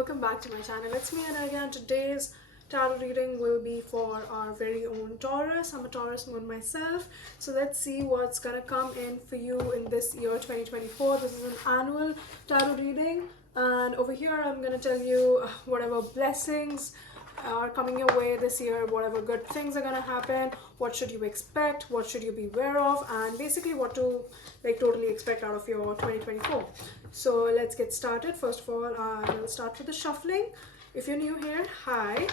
welcome back to my channel. It's me and again. Today's tarot reading will be for our very own Taurus. I'm a Taurus moon myself, so let's see what's gonna come in for you in this year 2024. This is an annual tarot reading, and over here I'm gonna tell you whatever blessings are coming your way this year, whatever good things are gonna happen, what should you expect, what should you be aware of, and basically what to totally expect out of your 2024. So let's get started. First of all, I'll start with the shuffling. If you're new here, hi,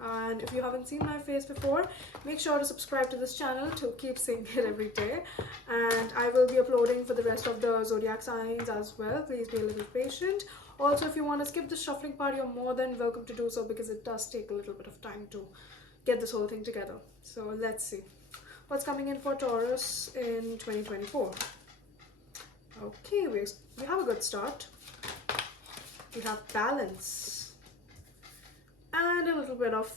and if you haven't seen my face before, make sure to subscribe to this channel to keep seeing it every day. And I will be uploading for the rest of the zodiac signs as well. Please be a little patient. Also, if you want to skip the shuffling part, you're more than welcome to do so, because it does take a little bit of time to get this whole thing together. So let's see what's coming in for Taurus in 2024. Okay, we have a good start. We have balance and a little bit of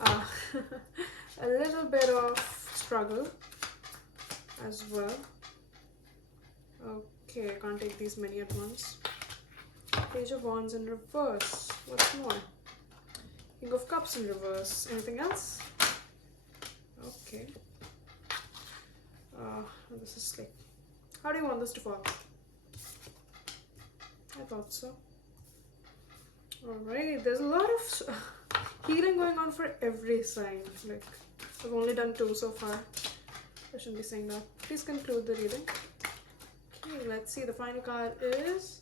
a little bit of struggle as well. Okay, I can't take these many at once. Page of Wands in reverse. What's more? King of Cups in reverse. Anything else? Okay. This is slick. How do you want this to fall? I thought so. Alright, there's a lot of healing going on for every sign. Like, I've only done 2 so far. I shouldn't be saying that. Please conclude the reading. Okay, let's see. The final card is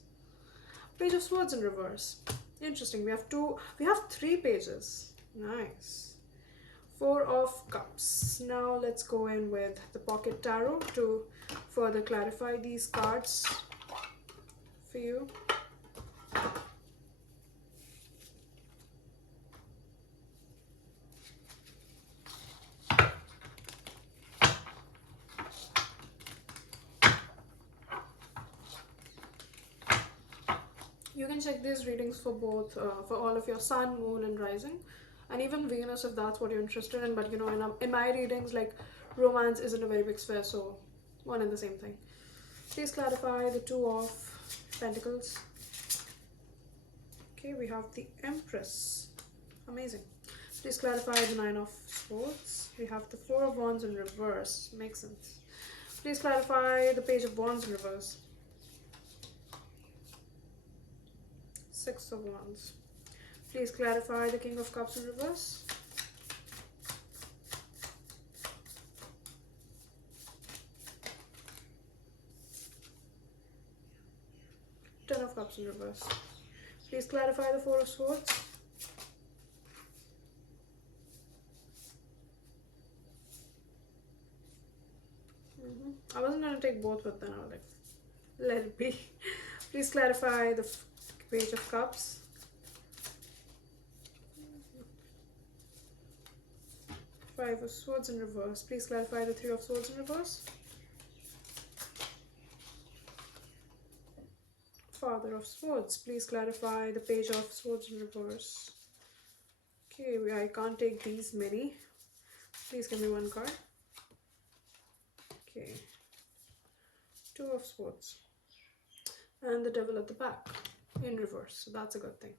Page of Swords in reverse. Interesting. We have 3 pages. Nice. 4 of Cups. Now let's go in with the Pocket Tarot to further clarify these cards for you. You can check these readings for both, for all of your sun, moon, and rising, and even Venus if that's what you're interested in. But you know, in my readings, like, romance isn't a very big sphere, so one and the same thing. Please clarify the 2 of Pentacles. Okay, we have the Empress. Amazing. Please clarify the 9 of Swords. We have the 4 of Wands in reverse. Makes sense. Please clarify the Page of Wands in reverse. 6 of Wands. Please clarify the King of Cups in reverse. 10 of Cups in reverse. Please clarify the 4 of Swords. I wasn't going to take both, but then I was like, let it be. Please clarify the Page of Cups. 5 of Swords in reverse. Please clarify the 3 of Swords in reverse. Father of Swords. Please clarify the Page of Swords in reverse. Okay, I can't take these many. Please give me 1 card. Okay. 2 of Swords. And the Devil at the back in reverse. So that's a good thing.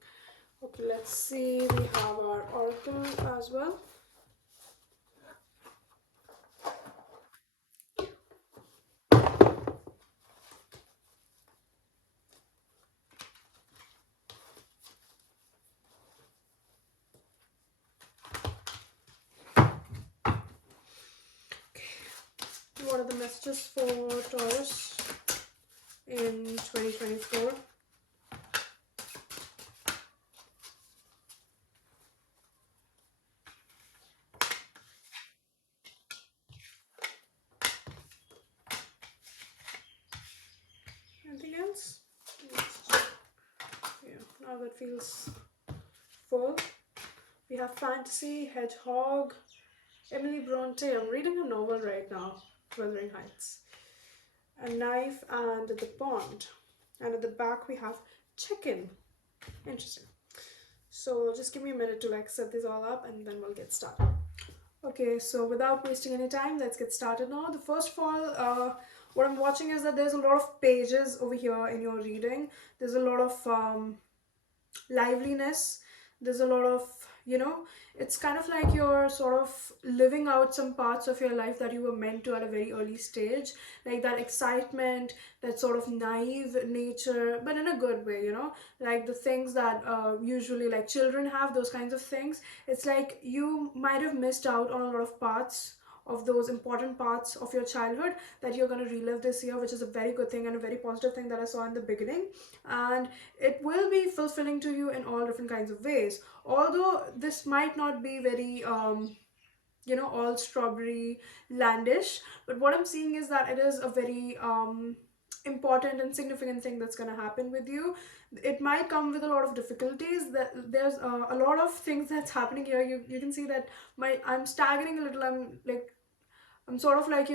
Okay, let's see. We have our Oracle as well. What are the messages for Taurus in 2024? Anything else? Yeah, now that feels full. We have Fantasy, Hedgehog, Emily Bronte. I'm reading a novel right now. Wuthering Heights, a Knife, and the Pond. And at the back we have Chicken. Interesting. So just give me a minute to set this all up, and then we'll get started. Okay, so without wasting any time, let's get started now. The first of all, What I'm watching is that there's a lot of pages over here in your reading. There's a lot of liveliness. There's a lot of, it's kind of like you're sort of living out some parts of your life that you were meant to at a very early stage, like that excitement, that sort of naive nature, but in a good way, like the things that usually like children have, those kinds of things. It's like you might have missed out on a lot of parts of those important parts of your childhood that you're going to relive this year, which is a very good thing and a very positive thing that I saw in the beginning. And it will be fulfilling to you in all different kinds of ways. Although this might not be very all strawberry landish, but what I'm seeing is that it is a very important and significant thing that's going to happen with you. It might come with a lot of difficulties. That there's a lot of things that's happening here. You can see that I'm staggering a little. I'm sort of like,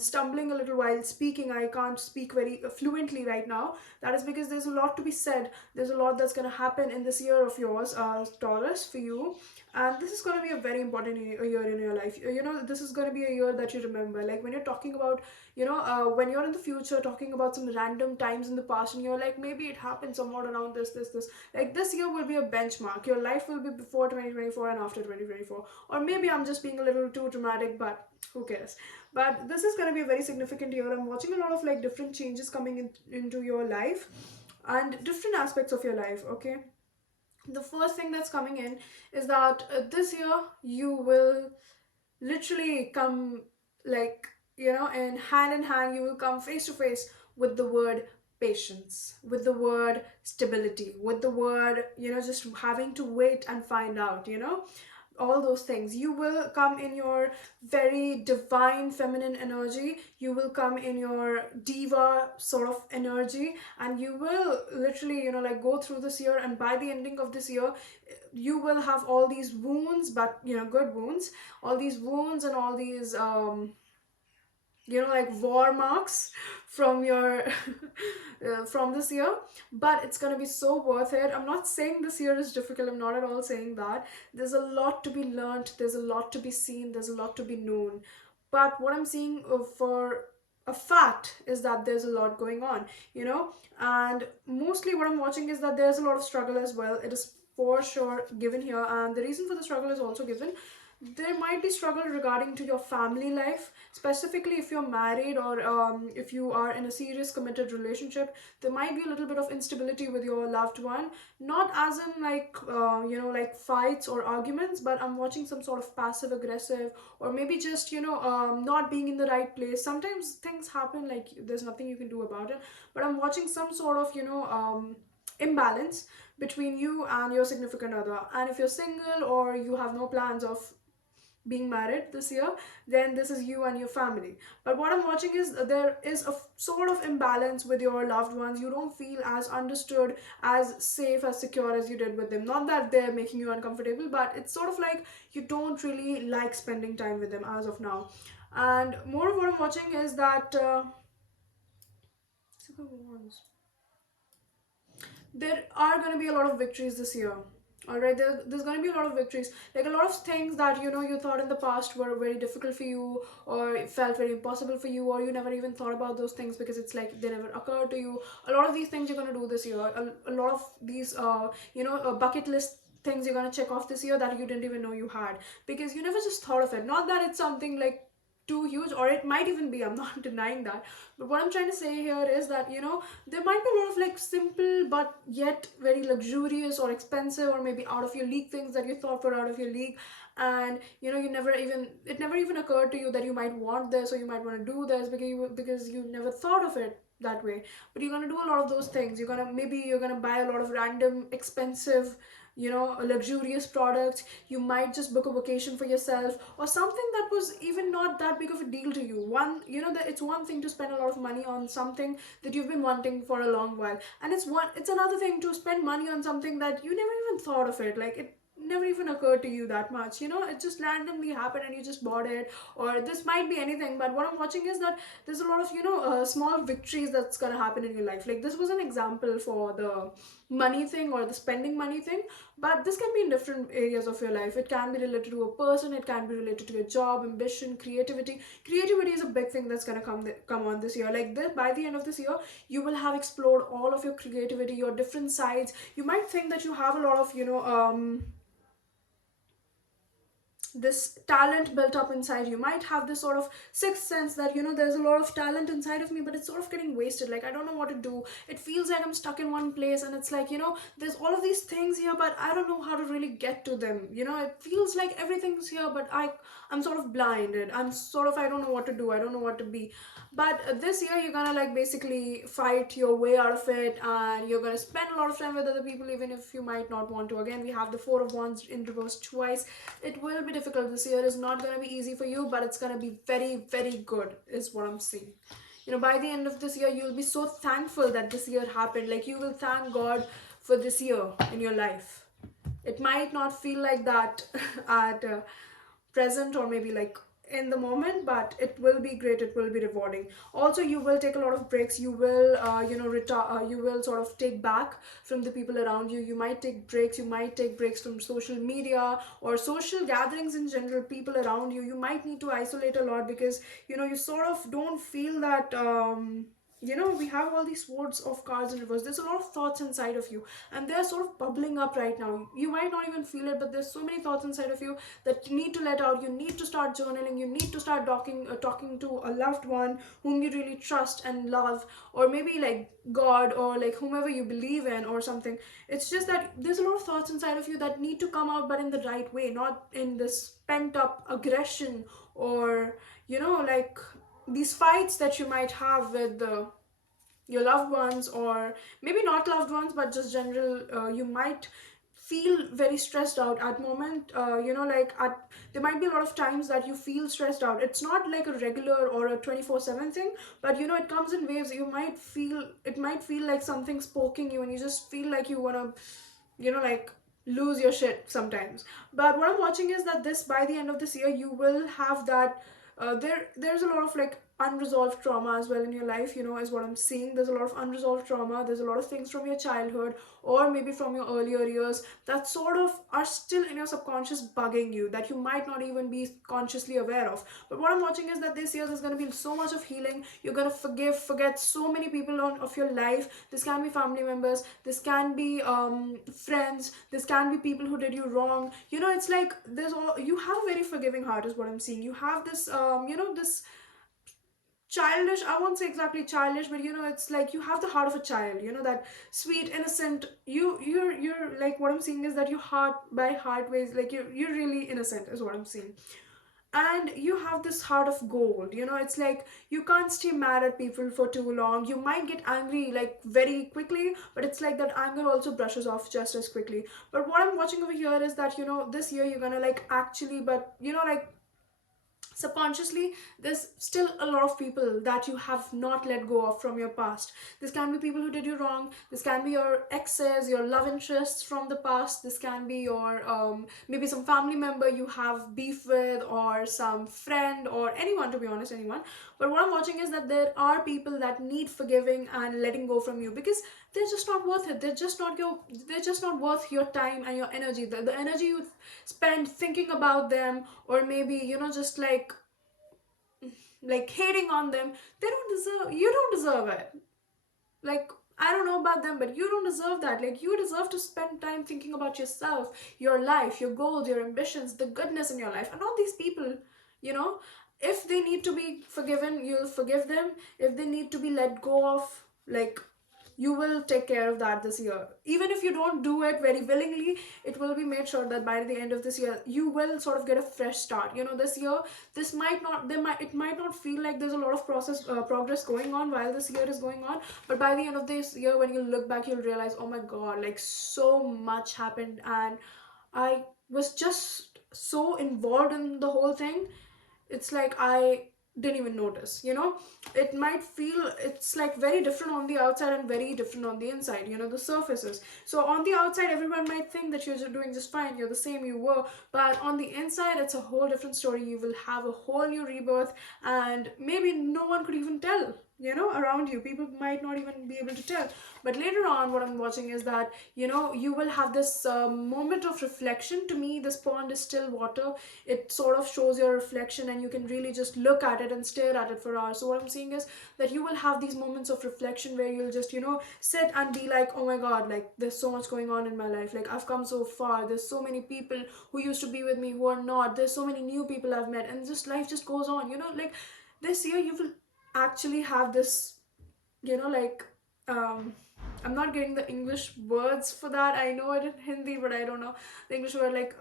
stumbling a little while speaking. I can't speak very fluently right now. That is because there's a lot to be said. There's a lot that's going to happen in this year of yours, Taurus, for you. And this is going to be a very important year in your life. This is going to be a year that you remember. Like when you're talking about, when you're in the future talking about some random times in the past and you're like, maybe it happened somewhat around this. Like this year will be a benchmark. Your life will be before 2024 and after 2024. Or maybe I'm just being a little too dramatic, but who cares. But this is going to be a very significant year. I'm watching a lot of like different changes coming into your life and different aspects of your life. Okay, the first thing that's coming in is that this year you will literally come, like, in hand, you will come face to face with the word patience, with the word stability, with the word, just having to wait and find out, all those things. You will come in your very divine feminine energy. You will come in your diva sort of energy, and you will literally, like, go through this year, and by the ending of this year you will have all these wounds, but good wounds, all these wounds and all these like war marks from your from this year. But it's gonna be so worth it. I'm not saying this year is difficult, I'm not at all saying that. There's a lot to be learned, there's a lot to be seen, there's a lot to be known. But what I'm seeing for a fact is that there's a lot going on, and mostly what I'm watching is that there's a lot of struggle as well. It is for sure given here, and the reason for the struggle is also given. There might be struggle regarding to your family life, specifically if you're married, or if you are in a serious committed relationship. There might be a little bit of instability with your loved one, not as in like like fights or arguments, but I'm watching some sort of passive aggressive, or maybe just not being in the right place. Sometimes things happen, like there's nothing you can do about it, but I'm watching some sort of imbalance between you and your significant other. And if you're single or you have no plans of being married this year, then this is you and your family. But what I'm watching is there is a sort of imbalance with your loved ones. You don't feel as understood, as safe, as secure as you did with them. Not that they're making you uncomfortable, but it's sort of like you don't really like spending time with them as of now. And more of what I'm watching is that there are going to be a lot of victories this year. All right, there's going to be a lot of victories, like a lot of things that you thought in the past were very difficult for you, or it felt very impossible for you, or you never even thought about those things because it's like they never occurred to you. A lot of these things you're going to do this year. A lot of these bucket list things you're going to check off this year that you didn't even know you had, because you never just thought of it. Not that it's something like too huge, or it might even be, I'm not denying that. But what I'm trying to say here is that there might be a lot of like simple but yet very luxurious or expensive or maybe out of your league things that you thought were out of your league. And it never even occurred to you that you might want this or you might want to do this, because you never thought of it that way. But you're going to do a lot of those things. You're going to buy a lot of random expensive luxurious products. You might just book a vacation for yourself, or something that was even not that big of a deal to you. That it's one thing to spend a lot of money on something that you've been wanting for a long while, and it's another thing to spend money on something that you never even thought of it. Like, it never even occurred to you that much. You know, it just randomly happened and you just bought it. Or this might be anything, but what I'm watching is that there's a lot of, small victories that's gonna happen in your life. Like, this was an example for the money thing or the spending money thing, but this can be in different areas of your life. It can be related to a person, it can be related to your job, ambition, creativity is a big thing that's going to come on this year. Like this, by the end of this year, you will have explored all of your creativity, your different sides. You might think that you have a lot of, this talent built up inside. You might have this sort of sixth sense that, there's a lot of talent inside of me, but it's sort of getting wasted. Like, I don't know what to do. It feels like I'm stuck in one place, and it's like, there's all of these things here, but I don't know how to really get to them. It feels like everything's here, but I'm sort of blinded. I don't know what to do. I don't know what to be. But this year, you're gonna like basically fight your way out of it, and you're gonna spend a lot of time with other people, even if you might not want to. Again, we have the Four of Wands in reverse twice. It will be difficult. This year is not gonna be easy for you, but it's gonna be very, very good, is what I'm seeing. By the end of this year, you'll be so thankful that this year happened. Like, you will thank God for this year in your life. It might not feel like that at present, or maybe like in the moment, but it will be great. It will be rewarding. Also, you will take a lot of breaks. You will you will sort of take back from the people around you. You might take breaks. You might take breaks from social media or social gatherings in general. People around you, you might need to isolate a lot, because you sort of don't feel that we have all these swords of cards in reverse. There's a lot of thoughts inside of you, and they're sort of bubbling up right now. You might not even feel it, but there's so many thoughts inside of you that you need to let out. You need to start journaling. You need to start talking to a loved one whom you really trust and love, or maybe like God, or like whomever you believe in, or something. It's just that there's a lot of thoughts inside of you that need to come out, but in the right way, not in this pent up aggression, or like these fights that you might have with your loved ones, or maybe not loved ones, but just general. You might feel very stressed out at moment. There might be a lot of times that you feel stressed out. It's not like a regular or a 24/7 thing, but it comes in waves. It might feel like something's poking you, and you just feel like you want to like lose your shit sometimes. But what I'm watching is that this by the end of this year, you will have that there's a lot of like unresolved trauma as well in your life, is what I'm seeing. There's a lot of unresolved trauma. There's a lot of things from your childhood, or maybe from your earlier years, that sort of are still in your subconscious bugging you, that you might not even be consciously aware of. But what I'm watching is that this year there's going to be so much of healing. You're going to forget so many people of your life. This can be family members, this can be friends, this can be people who did you wrong. It's like you have a very forgiving heart, is what I'm seeing. You have this this childish, I won't say exactly childish, but it's like you have the heart of a child, that sweet, innocent. You're like, what I'm seeing is that your heart, by heart ways, like you're really innocent, is what I'm seeing. And you have this heart of gold. It's like you can't stay mad at people for too long. You might get angry like very quickly, but it's like that anger also brushes off just as quickly. But what I'm watching over here is that this year you're gonna like actually, but like subconsciously, there's still a lot of people that you have not let go of from your past. This can be people who did you wrong. This can be your exes, your love interests from the past. This can be your maybe some family member you have beef with, or some friend, or anyone, to be honest, anyone. But what I'm watching is that there are people that need forgiving and letting go from you, because they're just not worth it. They're just not worth your time and your energy. The energy you spend thinking about them, or maybe just like hating on them. You don't deserve it. Like, I don't know about them, but you don't deserve that. Like, you deserve to spend time thinking about yourself, your life, your goals, your ambitions, the goodness in your life. And not these people, you know if they need to be forgiven, you'll forgive them. If they need to be let go of, like, you will take care of that this year. Even if you don't do it very willingly, it will be made sure that by the end of this year you will sort of get a fresh start. This year, it might not feel like there's a lot of progress going on while this year is going on, but by the end of this year, when you look back, you'll realize, oh my god, like, so much happened, and I was just so involved in the whole thing. It's like I didn't even notice, you know. It might feel it's like very different on the outside and very different on the inside, you know, the surfaces. So on the outside everyone might think that you're doing just fine, you're the same you were, but on the inside it's a whole different story. You will have a whole new rebirth, and maybe no one could even tell, you know, around you. People might not even be able to tell. But later on, what I'm watching is that, you know, you will have this moment of reflection. To me, this pond is still water. It sort of shows your reflection, and you can really just look at it and stare at it for hours. So what I'm seeing is that you will have these moments of reflection where you'll just, you know, sit and be like, oh my god, like there's so much going on in my life, like I've come so far, there's so many people who used to be with me who are not, there's so many new people I've met, and just life just goes on, you know. Like this year you will actually have this, you know, like I'm not getting the English words for that. I know it in Hindi, but I don't know the English word, like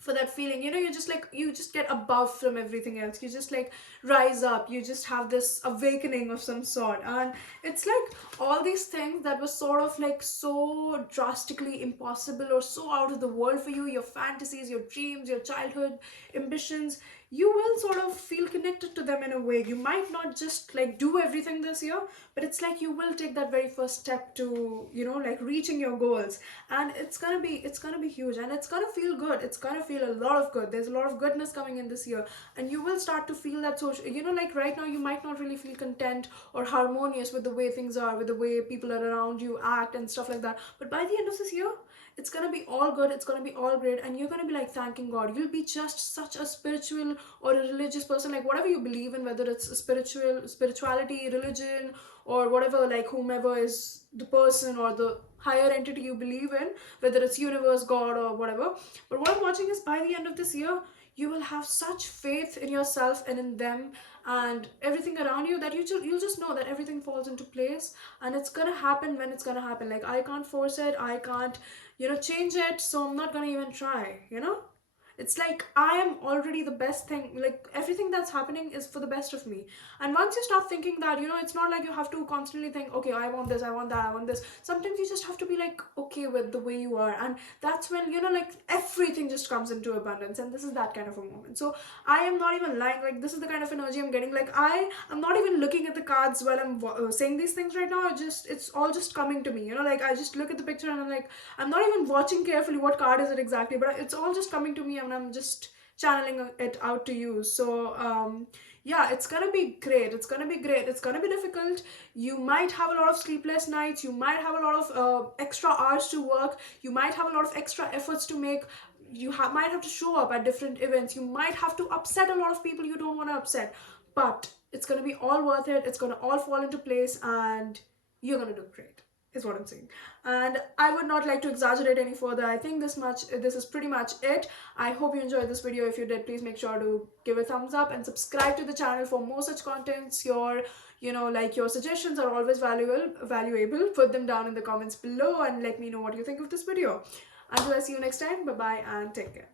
for that feeling, you know. You just like, you just get above from everything else, you just like rise up, you just have this awakening of some sort. And it's like all these things that were sort of like so drastically impossible or so out of the world for you, your fantasies, your dreams, your childhood ambitions, you will sort of feel connected to them in a way. You might not just like do everything this year, but it's like you will take that very first step to, you know, like reaching your goals. And it's gonna be huge, and it's gonna feel good. It's gonna feel a lot of good. There's a lot of goodness coming in this year, and you will start to feel that social, you know, like right now you might not really feel content or harmonious with the way things are, with the way people are around you act and stuff like that. But by the end of this year, it's gonna be all good, it's gonna be all great, and you're gonna be like thanking God. You'll be just such a spiritual or a religious person, like whatever you believe in, whether it's a spirituality, religion, or whatever, like whomever is the person or the higher entity you believe in, whether it's universe, God, or whatever. But what I'm watching is by the end of this year, you will have such faith in yourself and in them and everything around you that you'll just know that everything falls into place, and it's gonna happen when it's gonna happen. Like I can't force it, I can't, you know, change it, so I'm not gonna even try, you know. It's like I am already the best thing, like everything that's happening is for the best of me. And once you start thinking that, you know, it's not like you have to constantly think, okay, I want this, I want that, I want this. Sometimes you just have to be like okay with the way you are, and that's when, you know, like everything just comes into abundance. And this is that kind of a moment. So I am not even lying, like this is the kind of energy I'm getting. Like I'm not even looking at the cards while I'm saying these things right now. It's all just coming to me, you know. Like I just look at the picture and I'm like, I'm not even watching carefully what card is it exactly, but it's all just coming to me, and I'm just channeling it out to you. So yeah, it's gonna be great, it's gonna be great, it's gonna be difficult. You might have a lot of sleepless nights, you might have a lot of extra hours to work, you might have a lot of extra efforts to make, you might have to show up at different events, you might have to upset a lot of people you don't want to upset, but it's gonna be all worth it, it's gonna all fall into place, and you're gonna do great, is what I'm saying. And I would not like to exaggerate any further. I think this is pretty much it. I hope you enjoyed this video. If you did, please make sure to give a thumbs up and subscribe to the channel for more such contents. Your, you know, like your suggestions are always valuable. Put them down in the comments below and let me know what you think of this video. Until I see you next time, bye bye and take care.